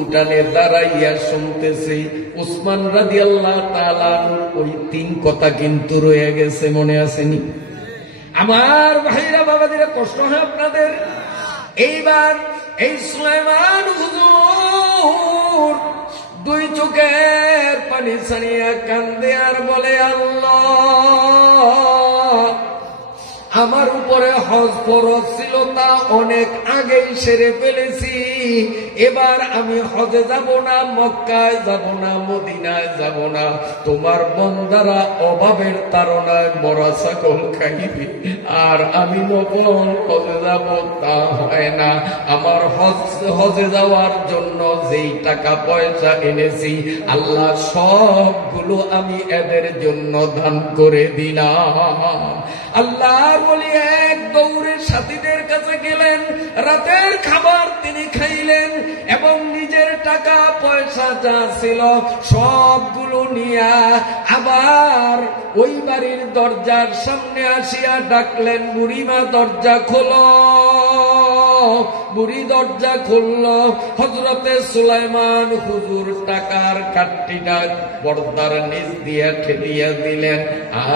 উঠানে দাঁড়াইয়া শুনতেছি উসমান রাদিয়াল্লাহু তাআলা ওই 3 কথা কিন্তু রয়ে গেছে, মনে আসেনি? আমার ভাইরা বাবাদের কষ্ট হয় আপনাদের? এইবার এই সুলাইমান হুজুর 2 চোখের পানি ছাড়িয়া কান্দে আর বলে, আল্লাহ, আমার উপরে হজ ফরজ ছিল, তা অনেক আগেই সেরে ফেলেছি। এবার আমি হজে যাব না, মক্কায় যাব না, মদিনায় যাব না। তোমার বন্দারা অভাবের তাড়নায় মরা ছাগল খাইবে, আর আমি নকল হজে যাব তা হয় না। আমার হজে যাওয়ার জন্য যেই টাকা পয়সা এনেছি, আল্লাহ সবগুলো আমি এদের জন্য দান করে দিলাম। আল্লাহর ওলি এক দৌড়ে সাথীদের কাছে গেলেন, রাতের খাবার তিনি খাইলেন এবং নিজের টাকা পয়সা যা ছিল সবগুলো নিয়ে আবার ওই বাড়ির দরজার সামনে আসিয়া ডাকলেন, বুড়িমা দরজা খোলো। বুড়ি দরজা খুলল। হযরতে সুলাইমান হুজুর টাকার কাট্টিটা পর্দার নিচ দিয়ে ঠেলিয়া দিলেন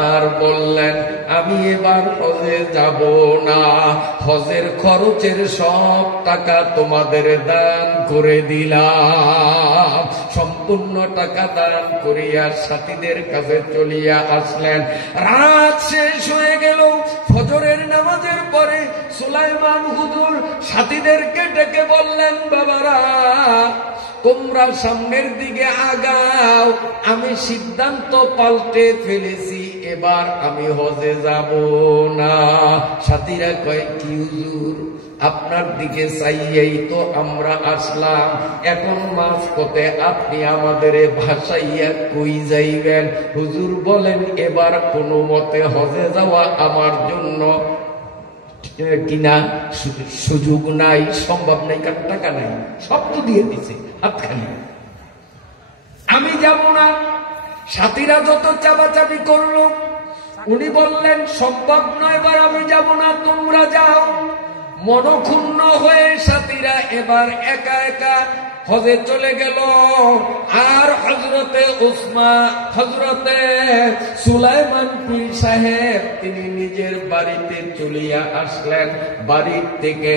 আর বললেন, আমি এবার হজে যাব না, হজের খরচের সব টাকা তোমাদের দান করে দিলাম। সম্পূর্ণ টাকা দান করিয়া সাথীদের কাছে চলিয়া আসলেন। রাত শেষ হয়ে গেল। ফজরের নামাজের পরে সুলাইমান হুজুর সাথীদেরকে ডেকে বললেন, বাবারা, তোমরা সামনের দিকে আগাও, আমি সিদ্ধান্ত পাল্টে ফেলেছি, এবার আমি হজে যাব না। সাথীরা কয়, কি হুজুর, আপনার দিকে চাইয়েই তো আমরা আসলাম, এখন মাঝপথে আপনি আমাদের ভাসাইয়া কই যাইবেন? হুজুর বলেন, এবার কোনো মতে হজে যাওয়া আমার জন্য কিনা সুযোগ নাই, সম্ভব নাই, কারণ টাকা নাই, সব তো দিয়ে দিছে হাতখানি, আমি যাব না। সাথীরা যত চাপাচাপি করলো, উনি বললেন, সম্ভব নয়, এবার আমি যাব না, তোমরা যাও। মনক্ষুণ্ণ হয়ে সাথীরা এবার একা একা হজে চলে গেল। আর হযরতে সুলাইমান পীর সাহেব তিনি নিজের বাড়িতে চলিয়া আসলেন। বাড়ির থেকে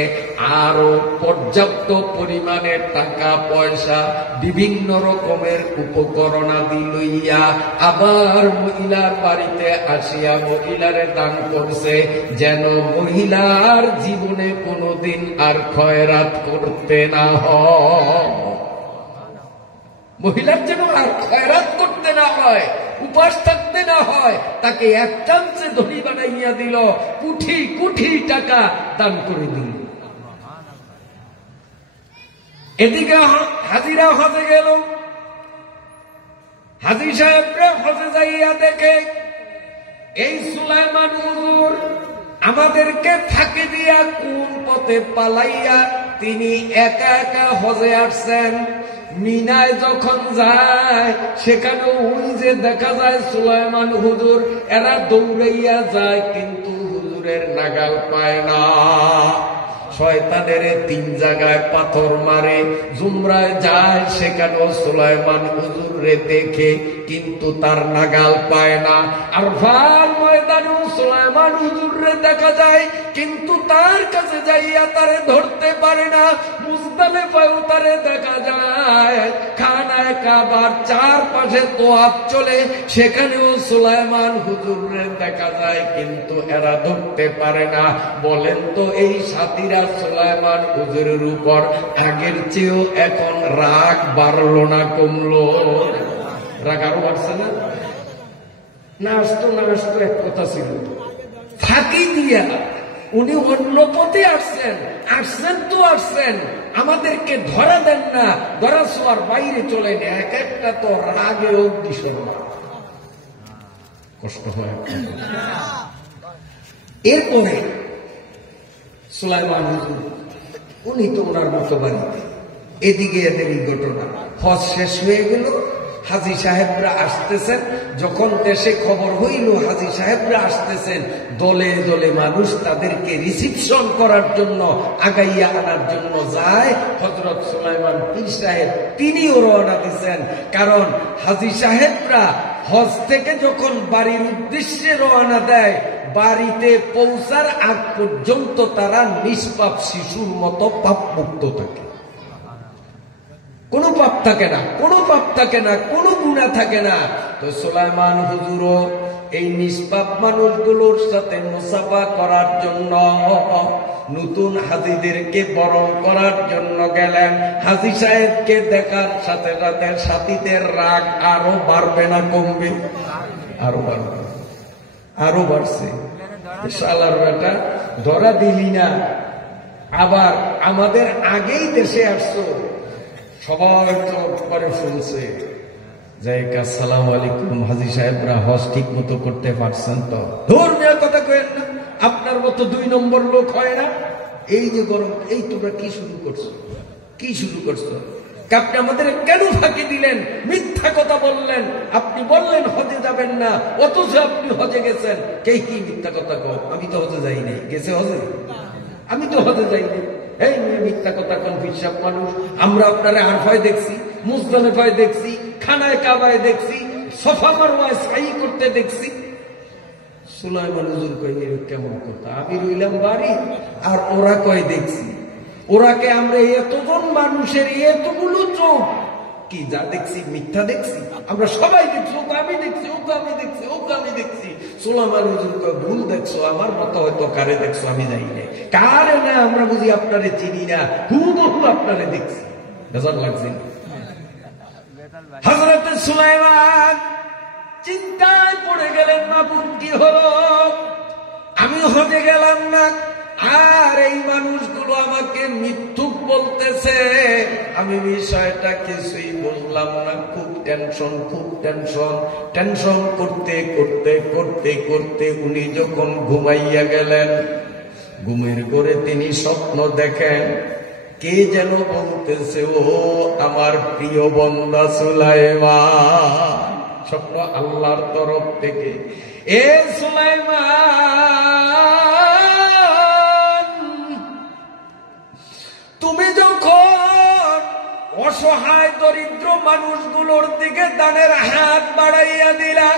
আরো পর্যাপ্ত পরিমাণে টাকা পয়সা, বিভিন্ন রকমের উপকরণাদি লইয়া আবার মহিলার বাড়িতে আসিয়া মহিলারে দান করছে, যেন মহিলার জীবনে কোনোদিন আর খয়রাত করতে না হয়, মহিলার যেন আর খয়রাত করতে না হয়, উপাস থাকতে না হয়। তাকে এক চান্সে ধনী বানাইয়া দিল, কোটি কোটি টাকা দান করে দিল। এদিকে হাজিরা হজে গেল। হাজি সাহেবরা হজে যাইয়া দেখে এই সুলাইমান হুজুর আমাদেরকে ফাঁকি দিয়া কোন পথে পালাইয়া তিনি একা একা হজে আসছেন। মিনায় যখন যায় সেখানে ওই যে দেখা যায় সুলাইমান হুজুর, এরা দৌড়াইয়া যায় কিন্তু হুজুরের নাগাল পায় না। শয়তানের 3 জায়গায় পাথর মারে। জুমরায় যায়, সেখানেও সুলাইমান হুজুরে দেখে কিন্তু তার নাগাল পায় না। আরফার ময়দানেও সুলাইমান হুজুরে দেখা যায় কিন্তু তার কাছে যাইয়া তারে ধরতে পারে না। মুজদালিফায়ও তারে দেখা যায়। খানায়ে কাবার চারপাশে তোয়াফ চলে, সেখানেও সুলাইমান হুজুরে দেখা যায় কিন্তু এরা ধরতে পারে না। বলেন তো এই সাথীরা সুলাইমান হুজুরের উপর আগের চেয়েও এখন রাগ বাড়লো না কমলো? রাগ আরো বাড়ছে না? না আসতো না আসতো এক কথা ছিল, ফাঁকি দিয়া উনি অন্য পথে আসছেন তো আসছেন, আমাদেরকে ধরা দেন না, ধরা ছোঁয়ার বাইরে চলে না। এক একটা তো রাগেও কিশোর, কষ্ট হয়। এরপরে সুলাইমান হুজুর উনি তো ওনার মতো বাড়িতে, এদিকে এদের এই ঘটনা। হজ শেষ হয়ে গেল, হাজী সাহেবরা আসতেছেন। যখন দেশে খবর হইল হাজী সাহেবরা আসতেছেন, দলে দলে মানুষ তাদেরকে রিসিপশন করার জন্য, আগাইয়া আনার জন্য যায়। হযরত সুলাইমান পীর সাহেব তিনিও রওনা দিয়েছেন। কারণ হাজী সাহেবরা হজ থেকে যখন বাড়ির উদ্দেশ্যে রওনা দেয়, বাড়িতে পৌঁছার আগ পর্যন্ত তারা নিষ্পাপ শিশুর মতো পাপ মুক্ত থাকে। কোনো পাপ থাকে না, কোনো পাপ থাকে না, কোনো গুনাহ থাকে না। তো সুলাইমান হুজুরও এই নিষ্পাপ মানুষগুলোর সাথে মুসাফা করার জন্য, নতুন হাজীদেরকে বরণ করার জন্য গেলেন। হাজী সাহেবকে দেখার সাথে সাথে সাথীদের রাগ আরো বাড়বে না কমবে? আরো বাড়বে, আরো বাড়ছে। শালার বেটা ধরা দিলি না, আবার আমাদের আগেই দেশে আসছো, সবাই তো করে শুনছে যে আসসালামু আলাইকুম, হাজী সাহেবরা হজ ঠিক মতো করতে পারছেন তো? ধর্মীয় কথা কয়েন না, আপনার মতো 2 নম্বর লোক হয় না। এই যে গরম, এই তোমরা কি শুরু করছো, কি শুরু করছো? আপনি আমাদের কেন ফাঁকি দিলেন? মিথ্যা কথা বললেন। আপনি বললেন হজে যাবেন না, অথচ আপনি হজে গেছেন। কে কি মিথ্যা কথা কও? আমি তো হজে যাই নাই। গেছে হজে? আমি তো হজে যাইনি। এই মিথ্যা কথা কোন বিশ্বাস মানুষ? আমরা আপনারা আরফায় দেখছি, মুজদালিফায় দেখছি, খানায় কাবায় দেখছি, সফা মারওয়ায় সাই করতে দেখছি। সুলাইমান হুজুর কই কেমন কথা? আমি রইলাম বাড়ি আর ওরা কয় দেখছি। ওরাকে আমরা এতজন মানুষের এতগুলো চোখ, কি যা দেখছি মিথ্যা দেখছি? আমরা সবাই দেখছি, ওকে আমি দেখছি, ওকে আমি দেখছি, ওকে আমি দেখছি। সুলাইমান হুজুর কয় ভুল দেখছো, আমার মতো হয়তো কারে দেখছো আমি জানি না। কারে না আমরা বুঝি আপনারে চিনি না, হুবহু আপনারে দেখছি। বেজার লাগছে। হযরত সুলাইমান চিন্তায় পড়ে গেলেন, মাবুদ কি হলো? আমি হজে গেলাম না, আর এই মানুষগুলো আমাকে মিথ্যুক বলতেছে। আমি বিষয়টা কিছুই বুঝলাম না। খুব টেনশন, খুব টেনশন। টেনশন করতে করতে করতে করতে উনি যখন ঘুমাইয়া গেলেন, ঘুমের ঘরে তিনি স্বপ্ন দেখেন কে যেন বলতেছে, ও আমার প্রিয় বান্দা সুলাইমান। স্বপ্ন আল্লাহর তরফ থেকে, এ সুলাইমান, তুমি যখন অসহায় দরিদ্র মানুষগুলোর দিকে দানের হাত বাড়াইয়া দিলা,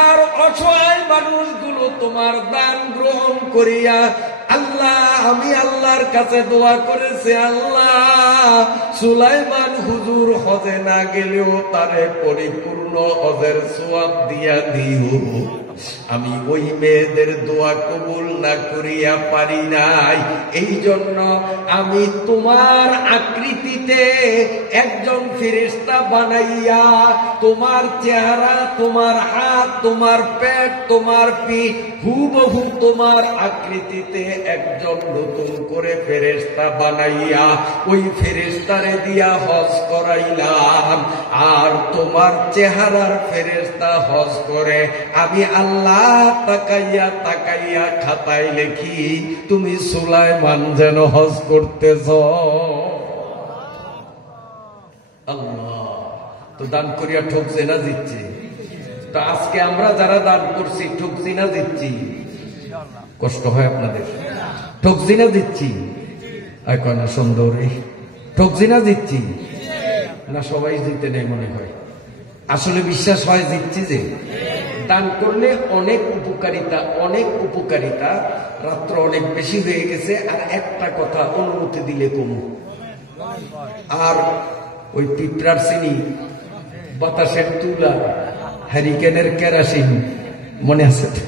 আর অসহায় মানুষগুলো তোমার দান গ্রহণ করিয়া, আল্লাহ, আমি আল্লাহর কাছে দোয়া করেছি, আল্লাহ সুলাইমান হুজুর হজে না গেলেও তারে পরিপূর্ণ হজের সওয়াব দিয়া দিও। আমি ওই মেয়েদের দোয়া কবুল না করিয়া পারি নাই, এই জন্য আমি তোমার আকৃতিতে একজন ফেরেশতা বানাইয়া, তোমার চেহারা, তোমার হাত, তোমার পেট, তোমার পিঠ হুবহু তোমার আকৃতিতে একজন নতুন করে ফেরেশতা বানাইয়া ওই ফেরেশতারে দিয়া হজ করাইলাম। আর তোমার চেহারার ফেরেশতা হজ করে, আমি আল্লাহ তাকাইয়া তাকাইয়া খাতায় লিখি তুমি সুলাইমান যেন হজ করতেছ। আল্লাহ তো দান করিয়া ঠকছে না জিতছি? তো আজকে আমরা যারা দান করছি ঠকছি না জিতছি? কষ্ট হয় আপনাদের? ঠকছি না জিতছি? না সুন্দরী, ঠকছি না জিতছি? না সবাই জিতে নেই মনে হয়। আসলে বিশ্বাস হয় জিতছি যে দান করলে অনেক উপকারিতা, অনেক উপকারিতা। রাত্র অনেক বেশি হয়ে গেছে, আর একটা কথা, অনুমতি দিলে কমু। আর ওই পিঁপড়ার চিনি, বাতাসের তুলা, হ্যারিকেনের কেরাসিন মনে আছে তো?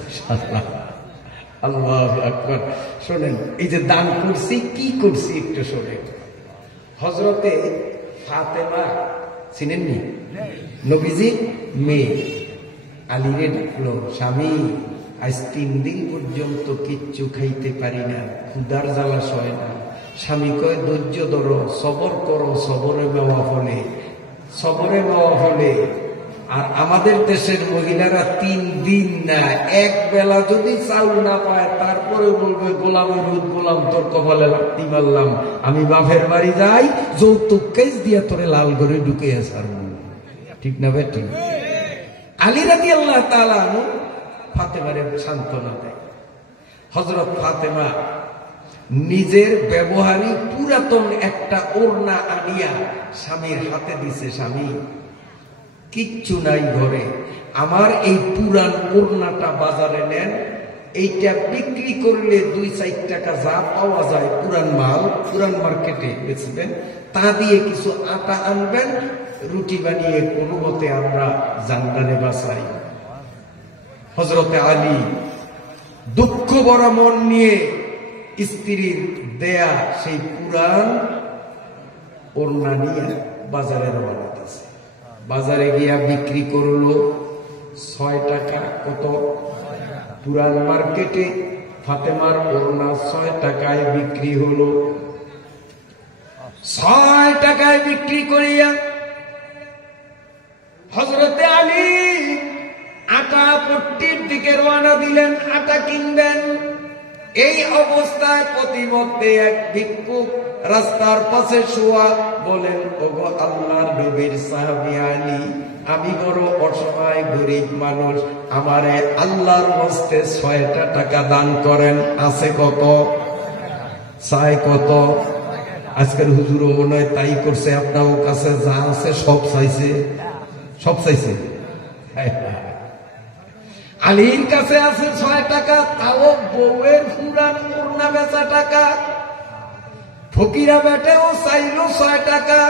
আল্লাহু আকবার। শোনেন, এই যে দান করছি, কি করছি একটু শোনেন। হযরতে ফাতেমা চিনেননি? নবীজি মেয়ে আলীরে ডাকলো, স্বামী আজ 3 দিন পর্যন্ত কিচ্ছু খাইতে পারি না, ক্ষুধার জ্বালা সয় না। স্বামী কয় ধৈর্য ধরো, সবর করো, সবরে মেওয়া ফলে, সবরে মেওয়া ফলে। আর আমাদের দেশের মহিলারা 3 দিন না, এক বেলা যদি চাউল না পায় তারপরে বলবে গোলামের রুদ, গোলাম তোর কপালে লাঠি মারলাম, আমি বাপের বাড়ি যাই, যৌতুক কেস দিয়া তোরে লাল ঘরে ঢুকে আসার। ঠিক না বেটি? আলী রাদিয়াল্লাহু তাআলা আনহু ফাতেমারে সান্ত্বনা দেয়। হযরত ফাতেমা নিজের ব্যবহারী পুরাতন একটা ওড়না আনিয়া স্বামীর হাতে দিছে, স্বামী কিচ্ছু নাই ঘরে, আমার এই পুরান ওড়নাটা বাজারে নেন, এইটা বিক্রি করলে 2-4 টাকা যা পাওয়া যায় পুরান মাল, পুরান মার্কেটে বেচবেন, তা দিয়ে কিছু আটা আনবেন, রুটি বানিয়ে কোনো মতে আমরা জানদানে বাঁচাই। হযরতে আলী দুঃখ ভরা মন নিয়ে স্ত্রীর দেয়া সেই পুরান ওড়না নিয়ে বাজারে রওনা দিয়েছে। বাজারে গিয়া বিক্রি করলো 6 টাকা। কত? পুরান মার্কেটে ফাতেমার ওড়না 6 টাকায় বিক্রি হলো। 6 টাকায় বিক্রি করিয়া হযরতে আলী আটা পট্টির দিকে রওনা দিলেন, আটা কিনবেন। এই অবস্থায় প্রতিমধ্যে এক ভিক্ষুক রাস্তার পাশে শোয়া বলেন, ওগো আল্লাহর নবীর সাহাবী আলী, আমি বড় অসহায় গরিব মানুষ, আমারে আল্লাহর হস্তে 6টা টাকা দান করেন। আছে কত? চাই কত? আজকের হুজুরও মনে হয় তাই করছে, আপনার কাছে যা আছে সব চাইছে, সব চাইছে। আলীর কাছে আছে 6 টাকা, তাও বউয়ের পুরান ওড়না বেচা টাকা। ফকিরা বেটেও চাইল 6 টাকা।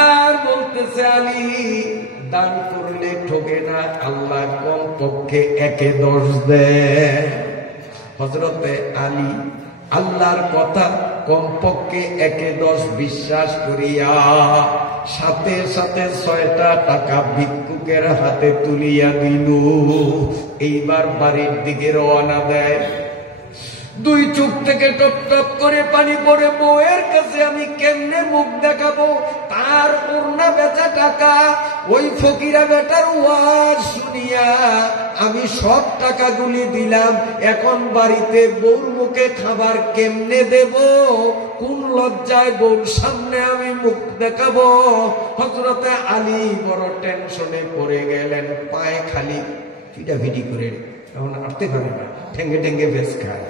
আর বলতেছে আলী দান করলে ঠকে না, আল্লাহ কম পক্ষে 1-10 দেয়। হযরতে আলী আল্লাহর কথা কমপক্ষে 1-10 বিশ্বাস করিয়া সাথে সাথে 6টা টাকা ভিক্ষুকের হাতে তুলিয়া দিল। এইবার বাড়ির দিকে রওনা দেয়। 2 চোখ থেকে টপ টপ করে পানি পড়ে। বউয়ের কাছে আমি কেমনে মুখ দেখাবো? তার ওড়না বেচা টাকা, ওই ফকিরা বেটার ওয়াজ শুনিয়া আমি সব টাকাগুলি দিলাম। এখন বাড়িতে বউর মুখে খাবার কেমনে দেব? কোন লজ্জায় বউর সামনে আমি মুখ দেখাবো? হযরতে আলী বড় টেনশনে পড়ে গেলেন। পায়ে খালি ফিটাফিটি করে, এখন হাঁটতে পারে না, ঠেঙ্গে ঠেঙ্গে বেশ খায়।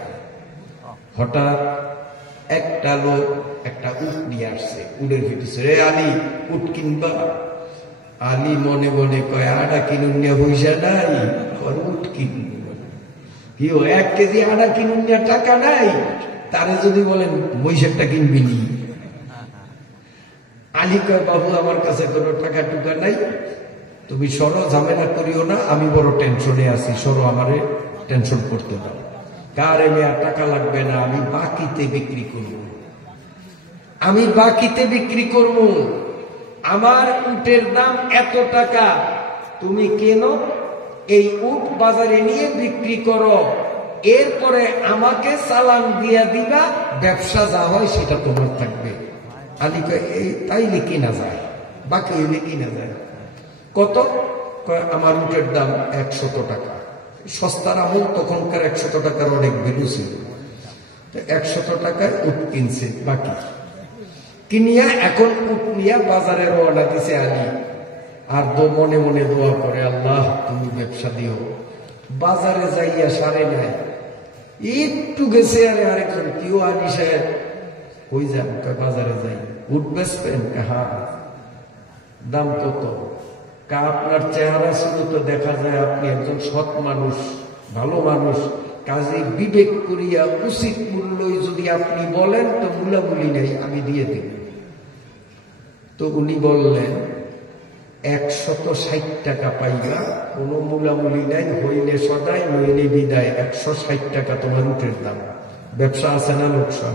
হঠাৎ একটা লোক একটা উট নিয়ে আসছে, উটের ভিতরে, রে আলী উট কিনবা? আলী মনে মনে কয়, আটা কিনুন নিয়ে পয়সা নাই, উট কিনব কি? 1 কেজি আটা কিনুন নিয়ে টাকা নাই, তারে যদি বলেন মহিষেরটা কিনবি নি? আলী কয়, বাবু আমার কাছে কোনো টাকা টুকা নাই, তুমি সরো, ঝামেলা করিও না, আমি বড় টেনশনে আছি, সরো, আমারে টেনশন করতে দাও। কারে মেয়া টাকা লাগবে না, আমি বাকিতে বিক্রি করব, আমি বাকিতে বিক্রি করব। আমার উটের দাম এত টাকা, তুমি কেন এই উট বাজারে নিয়ে বিক্রি করো, এরপরে আমাকে চালান দিয়া দিবা, ব্যবসা যা হয় সেটা তোমার থাকবে। আলী কয়, এই তাইলে কিনা যায়, বাকি হইলে কিনা যায়। কত? কয়, আমার উটের দাম 100 টাকা। সস্তার আমল, তখনকার 100 টাকার অনেক ভ্যালু ছিল। 100 টাকায় উট কিনছে, বাকি কিনিয়া এখন উট নিয়া বাজারে রওনা দিছে আলী। আর মনে মনে দোয়া করে, আল্লাহ তুমি ব্যবসা দিও। বাজারে যাইয়া সারে নাই, একটু গেছে, আরে আরেকজন, কেউ আলী সাহেব কই যান? বাজারে যাই। উট বেচবেন? হ্যাঁ। দাম কত? আপনার চেহারা শুরু তো দেখা যায় আপনি একজন সৎ মানুষ, ভালো মানুষ, কাজে বিবেক করিয়া উচিত মূল্যই যদি আপনি বলেন তো মূলামূলি নেই, আমি দিয়ে দেব। তো উনি বললেন 160 টাকা পাইবা, কোনো মূলামূলি নাই, হইলে সদাই নইলে বিদায়, 160 টাকা তোমার উটের দাম। ব্যবসা আছে না লোকসান?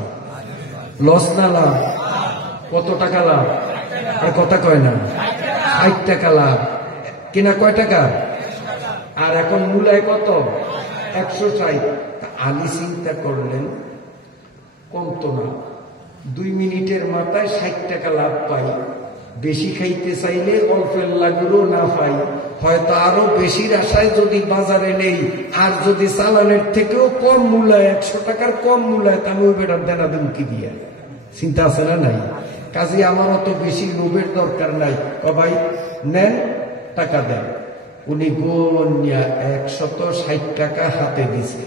লস না লাভ? কত টাকা লাভ? আর কথা কয় না, 60 টাকা লাভ। কিনা কয় টাকা? আর এখন মূলায় কত? 160। আলী চিন্তা করলেন, কমতো না, 2 মিনিটের মাথায় 60 টাকা লাভ পাই। বেশি খাইতে চাইলে অল্পের লাগলো না পাই, হয়তো আরো বেশির আশায় যদি বাজারে নেই, আর যদি চালানের থেকেও কম মূলায়, 100 টাকার কম মূলায়, তাহলে ওই বেটার দেনা দেন কি দিয়া? চিন্তা আছে না নাই? কাজে আমার অত বেশি লোভের দরকার নাই। ভাই নেন, টাকা দেন। উনি গনিয়া 160 টাকা হাতে দিছে।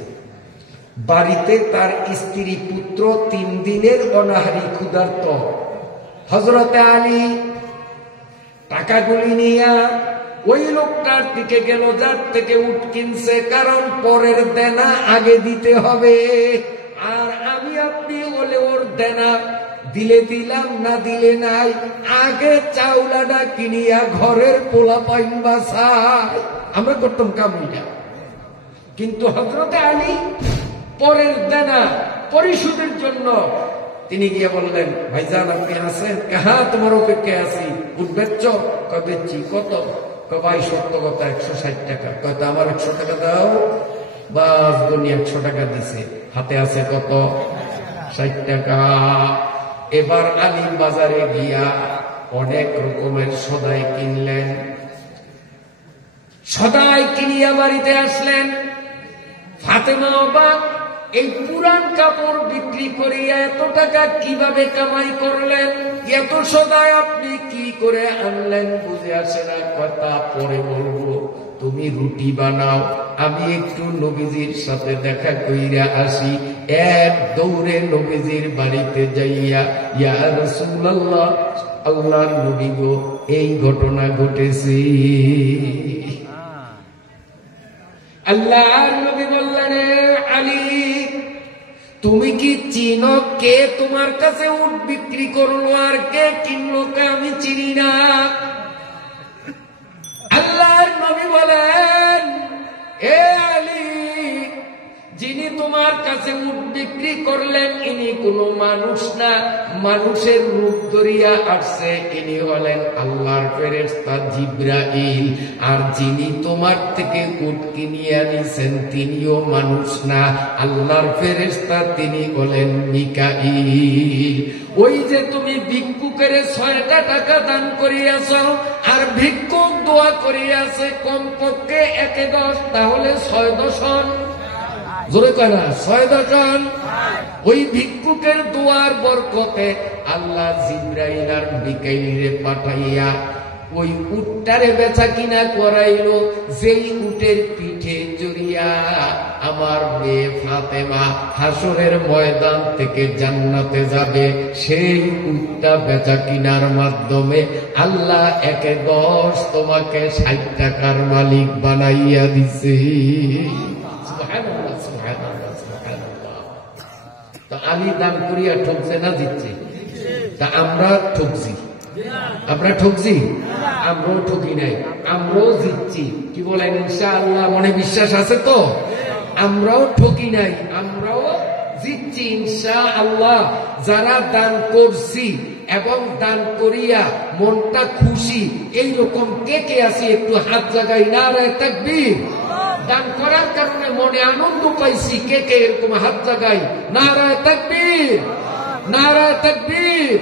বাড়িতে তার স্ত্রী পুত্র 3 দিনের অনাহারী ক্ষুধার্ত। হযরতে আলী টাকাগুলি নিয়া ওই লোকটার দিকে গেল যার থেকে উট কিনছে, কারণ পরের দেনা আগে দিতে হবে। আর আমি আপনি হলে ওর দেনা দিলে দিলাম, না দিলে নাই। আগে চাউলাটা কিনিয়া ঘরের পোলা পাইন বাসায় আমরা করতাম কামিটা। কিন্তু হযরতে আলী পরের দেনা পরিশোধের জন্য তিনি গিয়ে বললেন, ভাইজান আপনি আছেন? হ্যাঁ, তোমার অপেক্ষায় আছি। উঠবেচ্ছ? বেচছি। কত? ভাই সত্য কথা 160 টাকা। কত? আমার 100 টাকা দাও। বাস গনি 100 টাকা দিছে। হাতে আছে কত? 60 টাকা। এবার আলিম বাজারে গিয়া অনেক রকমের সদাই কিনলেন। সদাই কিনিয়া বাড়িতে আসলেন। ফাতেমা অবাক, এই পুরান কাপড় বিক্রি করিয়া এত টাকা কিভাবে কামাই করলেন? এত সদাই আপনি কি করে আনলেন? বুঝে আসে না। কথা পরে বলবো, তুমি রুটি বানাও, আমি একটু নবীজির সাথে দেখা কইরা আসি। এক দৌড়ে নবীজির বাড়িতে যাইয়া, ইয়া রাসূলুল্লাহ, আল্লাহর নবী গো, এই ঘটনা ঘটেছে। আল্লাহর নবী বললেন, আলী তুমি কি চিনো কে তোমার কাছে উট বিক্রি করলো আর কে কিনলো? কে? আমি চিনি না। আল্লাহর নবী বলেন, এ আলী, যিনি তোমার কাছে উট বিক্রি করলেন ইনি কোনো মানুষ না, মানুষের রূপ ধরিয়া আসছে। ইনি হলেন আল্লাহর ফেরেশতা জিবরাইল। আর যিনি তোমার থেকে উট কিনিয়া নিছেন তিনিও মানুষ না, আল্লাহর ফেরেশতা, তিনি হলেন মিকাইল। ওই যে তুমি ভিক্ষুকের 6টা টাকা দান করিয়াছ আর ভিক্ষুক দোয়া করিয়াছে কমপক্ষে 1-10, তাহলে 6 দশন। জোরে কয় না? 6 দশন। ওই ভিক্ষুকের দোয়ার বরকতে আল্লাহ জিবরাইল আর মিকাইলরে পাঠাইয়া ওই উটটারে বেচা কিনা করাইল। যেই উটের পিঠে চড়িয়া আমার মেয়ে ফাতেমা হাসরের ময়দান থেকে জান্নাতে যাবে, সেই উটটা বেচা কিনার মাধ্যমে আল্লাহ 1-10 তোমাকে 60 টাকার মালিক বানাইয়া দিছে। তো আলী দান করিয়া ঠকছে না দিচ্ছে? তা আমরা ঠকছি? আমরা ঠকছি? আমরাও ঠকি নাই, আমরাও জিতছি। কি বলেন ইনশাআল্লাহ? মনে বিশ্বাস আছে তো? আমরাও ঠকি নাই, আমরাও জিতছি ইনশাআল্লাহ। যারা দান করছি এবং দান করিয়া মনটা খুশি, এইরকম কে কে আছি একটু হাত জাগাই। নারায়ে তাকবীর। দান করার কারণে মনে আনন্দ পাইছি, কে কে এরকম হাত জাগাই। নারায়ে তাকবীর, নারায়ে তাকবীর।